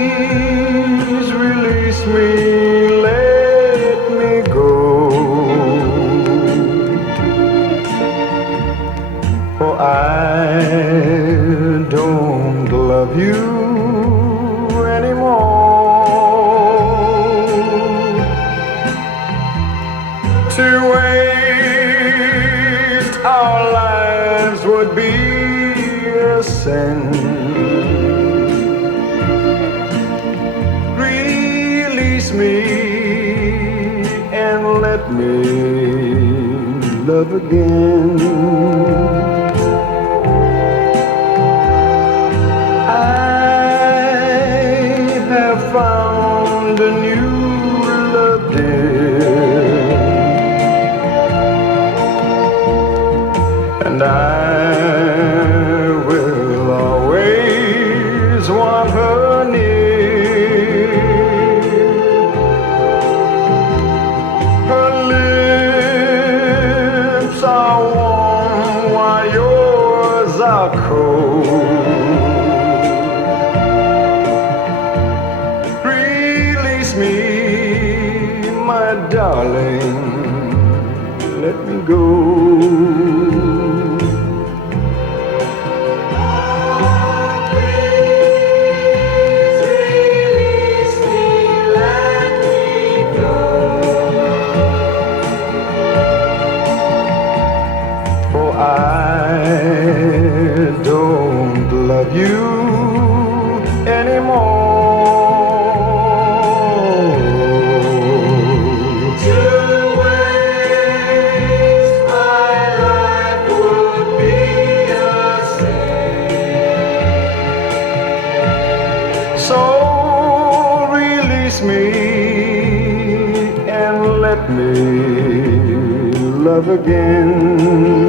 Please release me, let me go. For I don't love you anymore. To waste our lives would be a sin. Release me and let me love again. Found a new love, dear, and I will always want her near. Her lips are warm while yours are cold. Me, my darling, let me go. Please release me, let me go. For I don't love you anymore. So release me and let me love again.